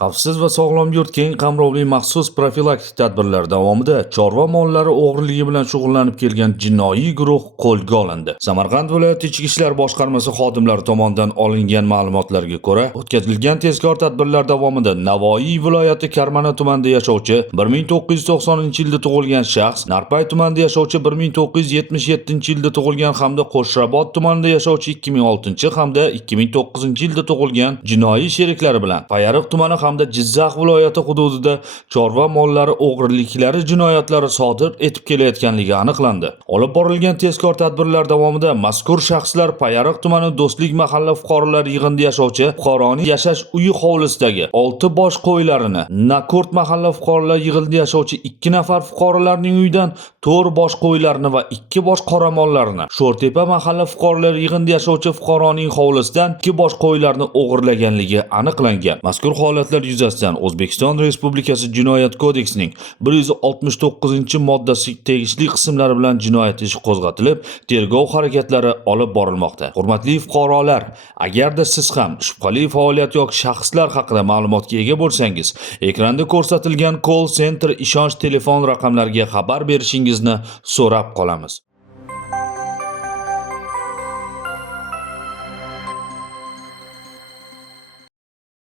Xavfsiz va sog'lom yurt keng qamrovli maxsus profilaktik tadbirlar davomida chorva mollari o'g'riligi bilan shug'ullanib kelgan jinoiy guruh qo'lga olindi. Samarqand viloyati Ichki ishlar boshqarmasi xodimlari tomonidan olingan ma'lumotlarga ko'ra, o'tkazilgan tezkor tadbirlar davomida Navoiy viloyati Karmana tumanida yashovchi 1990-yilda tug'ilgan shaxs, Narpay tumanida yashovchi 1977-yilda tug'ilgan hamda Qo'shrabot tumanida yashovchi 2006 hamda 2009-yilda tug'ilgan jinoiy sheriklari bilan Payariq tumani hamda Jizzax viloyati hududida chorva mollari o'g'riliklari jinoyatlari sodir etib kelayotganligi aniqlandi. Olib borilgan tezkor tadbirlar davomida mazkur shaxslar Payariq tumani Do'stlik mahalla fuqarolar yig'inida yashovchi fuqaroning yashash uyi hovlisidagi 6 bosh qo'ylarini, Nakurt mahalla fuqarolar yig'inida yashovchi 2 nafar fuqarolarning uyidan 4 bosh qo'ylarini va 2 bosh qoramollarini, Sho'rtepa mahalla fuqarolar yig'inida yashovchi fuqaroning hovlisidan 2 bosh qo'ylarni o'g'irlaganligi aniqlangan. Mazkur holatlar yuzasidan O'zbekiston Respublikasi Jinoyat kodeksining 169-moddasi tegishli qismlari bilan jinoyat ishi qo'zg'atilib, tergov harakatlari olib borilmoqda. Hurmatli fuqarolar, agarda siz ham shubhali faoliyat yoki shaxslar haqida ma'lumotga ega bo'lsangiz, ekranda ko'rsatilgan call center ishonch telefon raqamlariga xabar berishingizni so'rab qolamiz.